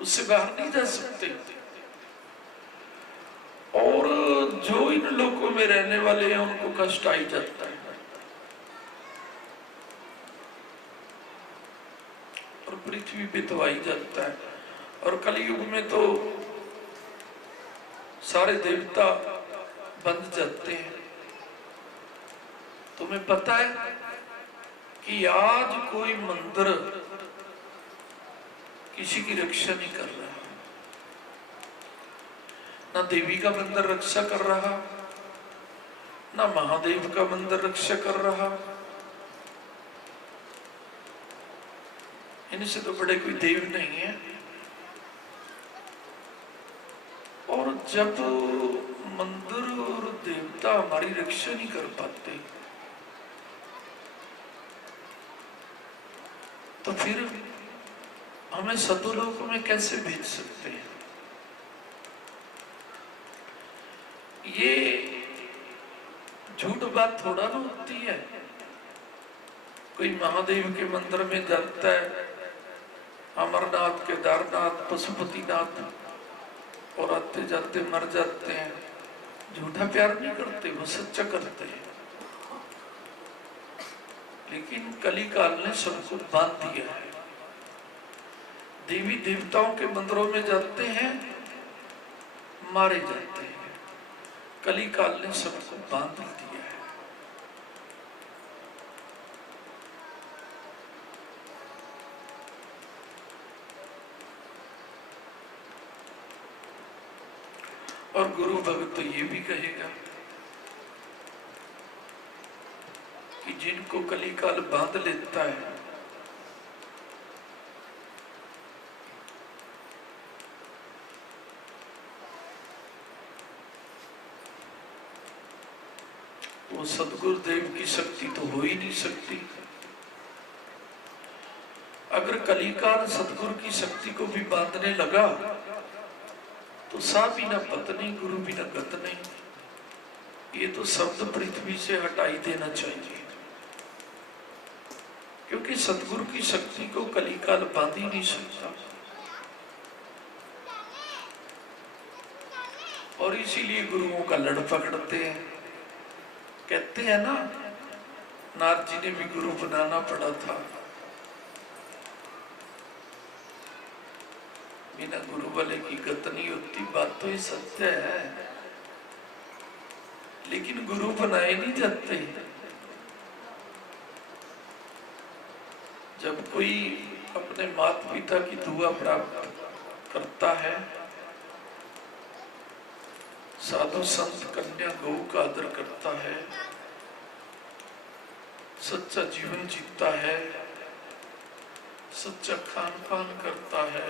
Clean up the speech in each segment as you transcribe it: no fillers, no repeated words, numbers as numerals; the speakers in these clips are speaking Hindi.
उससे बाहर नहीं जा सकते। और जो इन लोगों में रहने वाले हैं उनको कष्ट आ ही जाता है। और पृथ्वी पे तो आ ही जाता है। और कलयुग में तो सारे देवता बंध जाते हैं। तुम्हें पता है कि आज कोई मंदिर किसी की रक्षा नहीं कर रहा। ना देवी का मंदिर रक्षा कर रहा, ना महादेव का मंदिर रक्षा कर रहा। इनसे तो बड़े कोई देव नहीं है। और जब मंदिर और देवता हमारी रक्षा नहीं कर पाते तो फिर हमें सतोलोक में कैसे भेज सकते हैं? ये झूठ बात थोड़ा ना होती है। कोई महादेव के मंदिर में जाता है, अमरनाथ, केदारनाथ, पशुपतिनाथ, और आते जाते मर जाते हैं। झूठा प्यार नहीं करते, वो सच्चा करते हैं। लेकिन कली काल ने सबको बांध दिया है। देवी देवताओं के मंदिरों में जाते हैं, मारे जाते हैं। कली काल ने सबको बांध दिया है। और गुरु भक्त तो ये भी कहेगा कि जिनको कली काल बांध लेता है वो सदगुरुदेव की शक्ति तो हो ही नहीं सकती। अगर कलिकाल सदगुरु की शक्ति को भी बांधने लगा तो सा बिना पत नहीं, गुरु बिना गत नहीं। ये तो शब्द पृथ्वी से हटाई देना चाहिए, क्योंकि सदगुरु की शक्ति को कलिकाल बांध ही नहीं सकता। और इसीलिए गुरुओं का लड़ पकड़ते हैं। कहते हैं ना, नारद जी ने भी गुरु बनाना पड़ा था। बिना गुरु वाले की गत नहीं होती, बात तो ये सत्य है। लेकिन गुरु बनाए नहीं जाते। जब कोई अपने माता पिता की दुआ प्राप्त करता है, साधु संत कन्या गौ का आदर करता है, सच्चा जीवन जीता है, सच्चा खान पान करता है,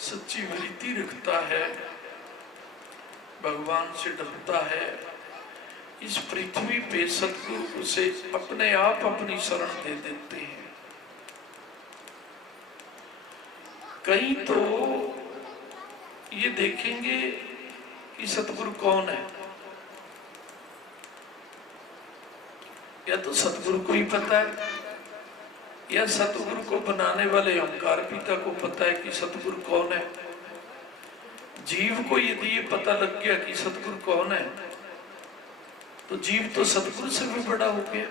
सच्ची वृत्ति रखता है, भगवान से डरता है, इस पृथ्वी पे सतगुरु उसे अपने आप अपनी शरण दे देते हैं। कई तो ये देखेंगे कि सतगुरु कौन है, या तो सतगुरु को ही पता है, या सतगुरु को बनाने वाले ओंकार पिता को पता है कि सतगुरु कौन है। जीव को यदि ये पता लग गया कि सतगुरु कौन है तो जीव तो सतगुरु से भी बड़ा हो गया,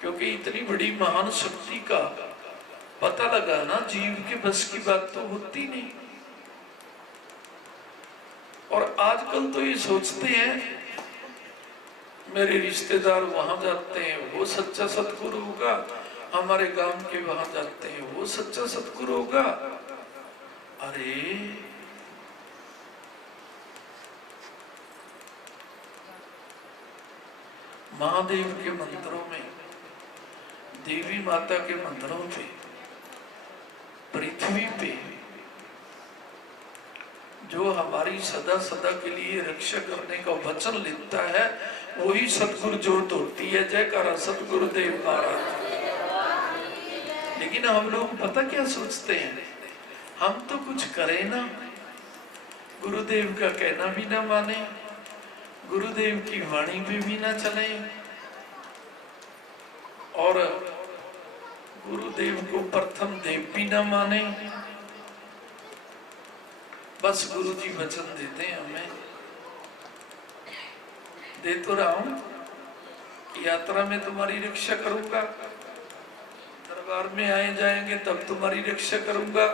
क्योंकि इतनी बड़ी महान शक्ति का पता लगाना जीव के बस की बात तो होती नहीं। और आजकल तो ये सोचते हैं मेरे रिश्तेदार वहां जाते हैं वो सच्चा सतगुरु होगा, हमारे गांव के वहां जाते हैं वो सच्चा सतगुरु होगा। अरे महादेव के मंदिरों में, देवी माता के मंदिरों पे, पृथ्वी पे जो हमारी सदा सदा के लिए रक्षा करने का वचन लेता है वही सतगुरु जोत होती है। जयकारा सतगुरुदेव महाराज। लेकिन हम लोग पता क्या सोचते हैं, हम तो कुछ करें ना, गुरुदेव का कहना भी ना माने, गुरुदेव की वाणी पे भी ना चले, और गुरुदेव को प्रथम देव भी ना माने, बस गुरु जी वचन देते हैं हमें, दे तो रहा हूं, यात्रा में तुम्हारी रक्षा करूंगा, दरबार में आए जाएंगे तब तुम्हारी रक्षा करूंगा,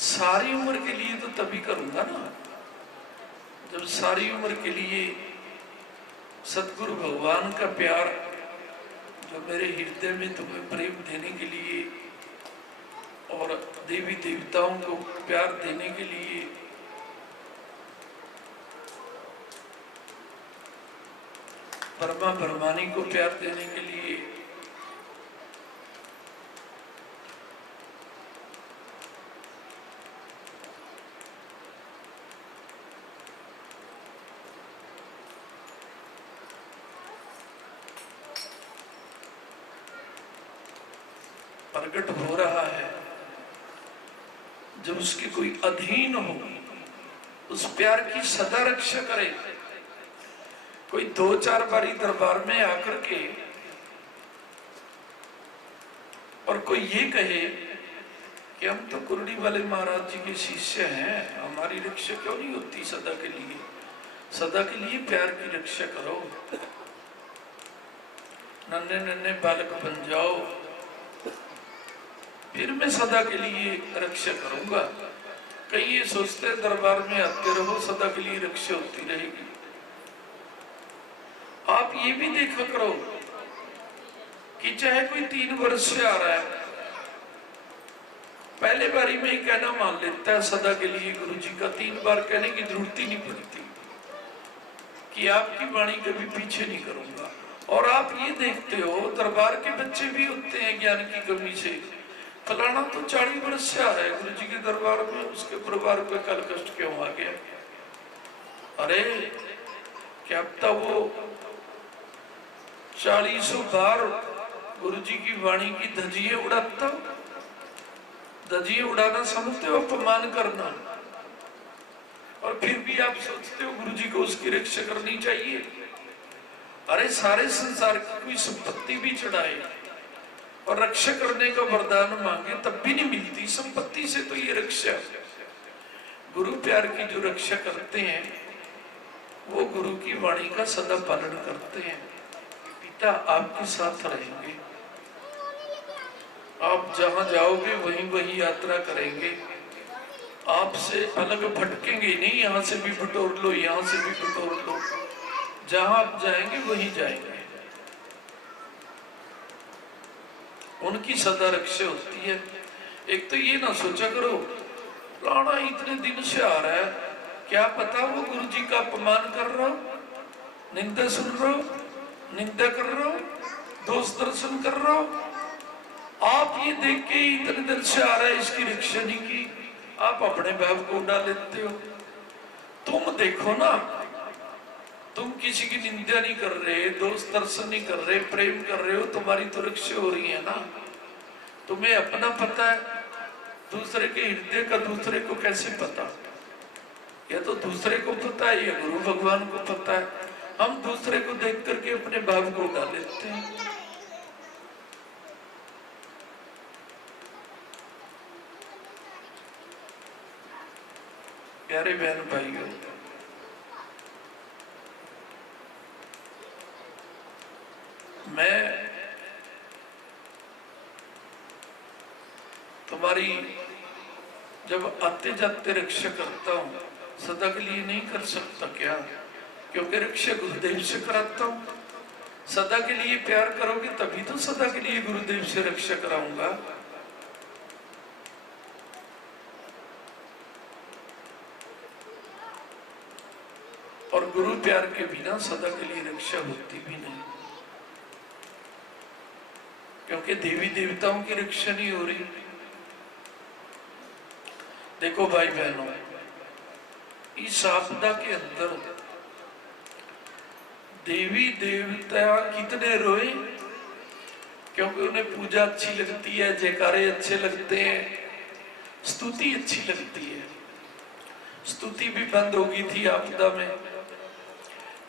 सारी उम्र के लिए तो तभी करूंगा ना जब सारी उम्र के लिए सतगुरु भगवान का प्यार जो मेरे हृदय में तुम्हें प्रेम देने के लिए और देवी देवताओं को प्यार देने के लिए ब्रह्मा ब्रह्मानी को प्यार देने के लिए प्रकट हो रहा है। जब उसके कोई अधीन हो उस प्यार की सदा रक्षा करे। कोई 2-4 बारी दरबार में आकर के और कोई ये कहे कि हम तो कुरडी वाले महाराज जी के शिष्य हैं, हमारी रक्षा क्यों नहीं होती सदा के लिए? सदा के लिए प्यार की रक्षा करो, नन्हे नन्हे बालक बन जाओ, फिर मैं सदा के लिए रक्षा करूंगा। कई ये सोचते हैं दरबार में आते रहो सदा के लिए रक्षा होती रहेगी। आप ये भी देखा करो कि चाहे कोई 3 वर्ष से आ रहा है, पहले बारी में ही कहना मान लेता है सदा के लिए गुरु जी का, 3 बार कहने की जरूरत ही नहीं पड़ती कि आपकी वाणी कभी पीछे नहीं करूंगा। और आप ये देखते हो दरबार के बच्चे भी होते हैं ज्ञान की कमी से, फलाना तो 40 वर्ष से आ रहा है गुरु जी के दरबार में, उसके परिवार पे कल कष्ट क्यों आ गया? अरे क्या पता वो 40 बार गुरु जी की वाणी की धजिए उड़ाता। धजिए उड़ाना समझते हो अपमान करना, और फिर भी आप सोचते हो गुरु जी को उसकी रक्षा करनी चाहिए। अरे सारे संसार की कोई संपत्ति भी चढ़ाए और रक्षा करने का वरदान मांगे तब भी नहीं मिलती संपत्ति से। तो ये रक्षा गुरु प्यार की जो रक्षा करते हैं वो गुरु की वाणी का सदा पालन करते हैं। पिता आपके साथ रहेंगे, आप जहां जाओगे वहीं वही यात्रा करेंगे, आपसे अलग भटकेंगे नहीं। यहाँ से भी बटोर लो, यहाँ से भी बटोर लो, जहां आप जाएंगे वहीं जाएंगे। उनकी सदा रक्षा होती है। एक तो ये ना सोचा करो राणा इतने दिन से आ रहा है, क्या पता वो गुरु जी का अपमान कर रहा हो, निंदा सुन रहा हो, निंदा कर रहा हो, दोष दर्शन कर रहा हो। आप ये देख के इतने दिन से आ रहा है, इसकी रक्षा नहीं की, आप अपने बाप को उड़ा लेते हो। तुम देखो ना, तुम किसी की निंदा नहीं कर रहे, दोष दर्शन नहीं कर रहे, प्रेम कर रहे हो, तुम्हारी तो रक्षा हो रही है ना। तुम्हें अपना पता है, दूसरे के हृदय का दूसरे को कैसे पता? या तो दूसरे को पता है या गुरु भगवान को पता है। हम दूसरे को देख करके अपने भाव को उड़ा लेते हैं। प्यारे बहन भाइयों, मैं तुम्हारी जब आते जाते रक्षा करता हूँ सदा के लिए नहीं कर सकता क्या? क्योंकि रक्षा गुरुदेव से कराता हूँ। सदा के लिए प्यार करोगे तभी तो सदा के लिए गुरुदेव से रक्षा कराऊंगा। और गुरु प्यार के बिना सदा के लिए रक्षा होती भी नहीं, क्योंकि देवी देवताओं की रक्षा नहीं हो रही। देखो भाई बहनों, इस आपदा के अंदर देवी देवता कितने रोए, क्योंकि उन्हें पूजा अच्छी लगती है, जयकारे अच्छे लगते हैं, स्तुति अच्छी लगती है। स्तुति भी बंद हो गई थी आपदा में,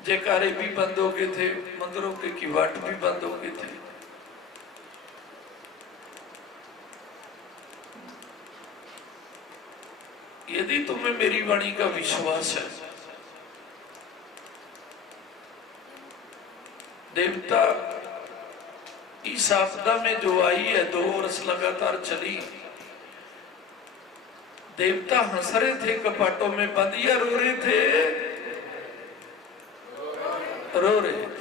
जयकारे भी बंद हो गए थे, मंदिरों के किवाट भी बंद हो गए थे। यदि तुम्हें मेरी वाणी का विश्वास है, देवता इस आपदा में जो आई है 2 वर्ष लगातार चली, देवता हंस रहे थे कपाटों में बंद या रो रहे थे? रो रहे थे।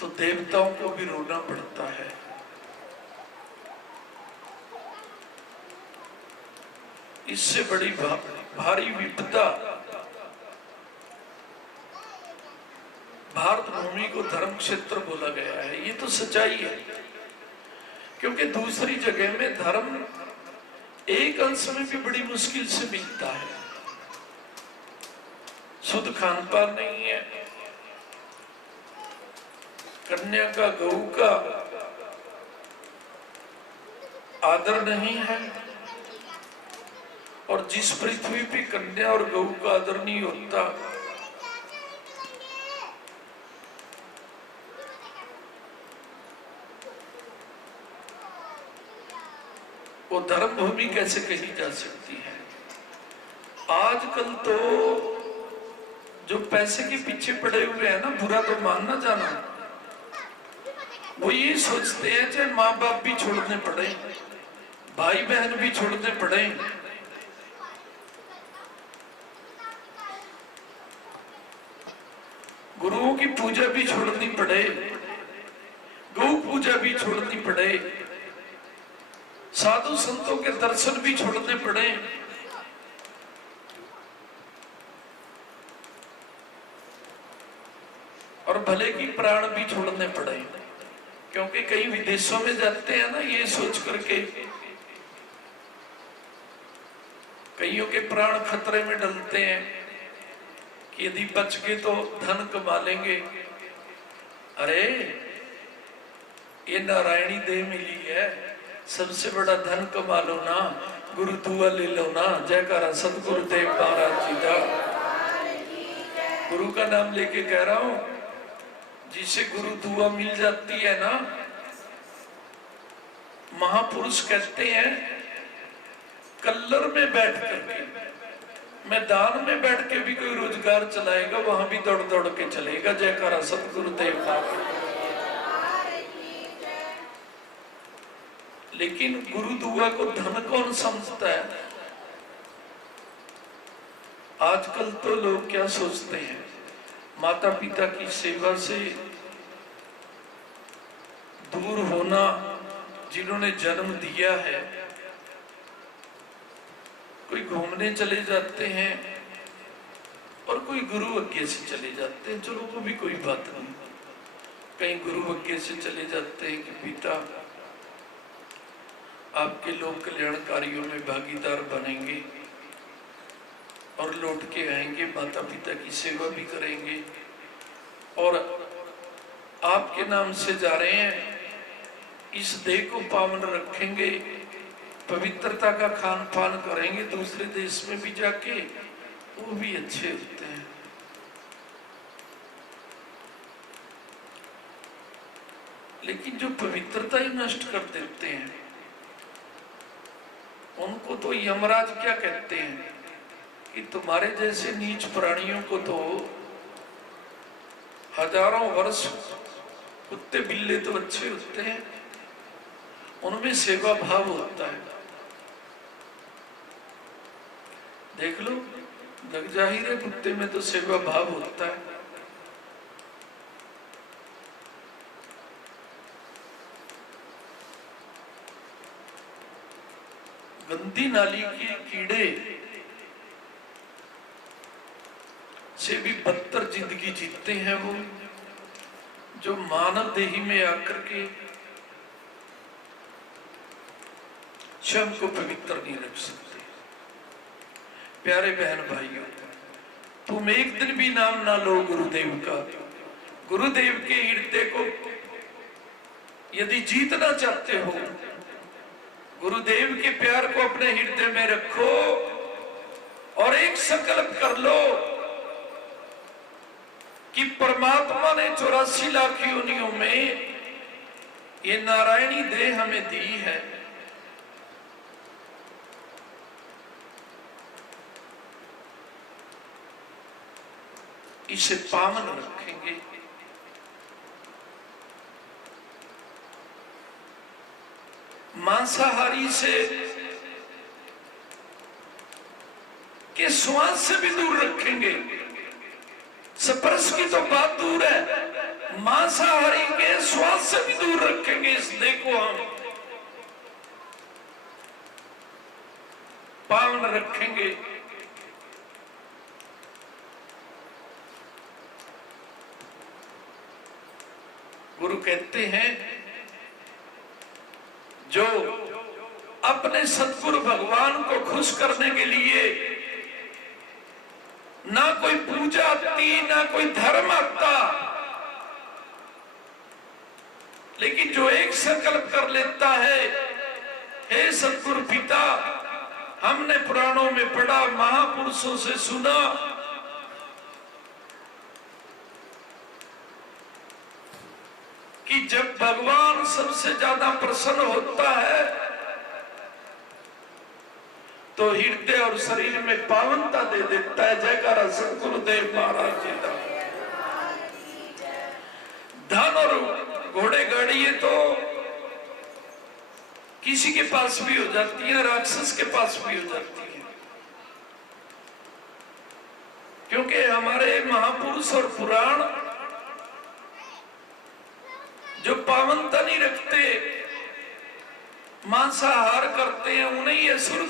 तो देवताओं को भी रोना पड़ता है। इससे बड़ी भारी विपदा भारत भूमि को धर्म क्षेत्र बोला गया है। ये तो सच्चाई है, क्योंकि दूसरी जगह में धर्म एक अंश में भी बड़ी मुश्किल से मिलता है। शुद्ध खान पान नहीं है, कन्या का गऊ का आदर नहीं है, और जिस पृथ्वी पे कन्या और गऊ का आदर नहीं होता, वो धर्म भूमि कैसे कही जा सकती है? आजकल तो जो पैसे के पीछे पड़े हुए हैं ना, बुरा तो मानना जाना, वो ये सोचते हैं चाहे माँ बाप भी छोड़ने पड़े, भाई बहन भी छोड़ने पड़े, गुरुओं की पूजा भी छोड़नी पड़े, गौ पूजा भी छोड़नी पड़े, साधु संतों के दर्शन भी छोड़ने पड़े, और भले की प्राण भी छोड़ने पड़े। क्योंकि कई विदेशों में जाते हैं ना, ये सोच करके कईयों के प्राण खतरे में डलते हैं कि यदि बच गए तो धन कमा लेंगे। अरे ये नारायणी देह मिली है, सबसे बड़ा धन कमा लो ना, गुरु दुआ ले लो ना। जयकारा सतगुरुदेव महाराज जी का। गुरु का नाम लेके कह रहा हूं, जिसे गुरु दुआ मिल जाती है ना, महापुरुष कहते हैं कल्लर में बैठ करके, मैदान में बैठ के भी कोई रोजगार चलाएगा, वहां भी दौड़ दौड़ के चलेगा। जयकारा सतगुरुदेव का। लेकिन गुरु दुआ को धन कौन समझता है? आजकल तो लोग क्या सोचते हैं, माता पिता की सेवा से दूर होना, जिन्होंने जन्म दिया है, कोई घूमने चले जाते हैं और कोई गुरु आज्ञा से चले जाते हैं। चलो वो भी कोई बात नहीं, कहीं गुरु आज्ञा से चले जाते हैं कि पिता आपके लोक कल्याण कार्यों में भागीदार बनेंगे और लौट के आएंगे, माता पिता की सेवा भी करेंगे, और आपके नाम से जा रहे हैं, इस देह को पावन रखेंगे, पवित्रता का खान पान करेंगे, दूसरे देश में भी जाके वो भी अच्छे होते हैं। लेकिन जो पवित्रता ही नष्ट कर देते हैं, उनको तो यमराज क्या कहते हैं कि तुम्हारे जैसे नीच प्राणियों को तो हजारों वर्ष कुत्ते बिल्ले तो अच्छे होते हैं, उनमें सेवा भाव होता है। देख लो, जग जाहिर है कुत्ते में तो सेवा भाव होता है। गंदी नाली के कीड़े से भी बदतर जिंदगी जीते हैं वो, जो मानव देही में आकर के स्वयं को पवित्र नहीं रख सकते। प्यारे बहन भाइयों, तुम एक दिन भी नाम ना लो गुरुदेव का। गुरुदेव के हृदय को यदि जीतना चाहते हो, गुरुदेव के प्यार को अपने हृदय में रखो, और एक संकल्प कर लो कि परमात्मा ने 84 लाख योनियों में ये नारायणी देह हमें दी है, इसे पावन रखेंगे। मांसाहारी से के श्वास से भी दूर रखेंगे। स्पर्श की तो बात दूर है, मांसाहारी के श्वास से भी दूर रखेंगे। इस देह को हम पावन रखेंगे। गुरु कहते हैं जो अपने सतगुरु भगवान को खुश करने के लिए ना कोई पूजा आती ना कोई धर्म आता, लेकिन जो एक संकल्प कर लेता है, हे सतगुरु पिता, हमने पुराणों में पढ़ा, महापुरुषों से सुना कि जब भगवान सबसे ज्यादा प्रसन्न होता है तो हृदय और शरीर में पावनता दे देता है। जयकारा सतगुरुदेव महाराज जी का। धन और घोड़े गाड़ी ये तो किसी के पास भी हो जाती है, राक्षस के पास भी हो जाती है, क्योंकि हमारे महापुरुष और पुराण जो पावनता नहीं रखते, मांसाहार करते हैं, उन्हें ये असुर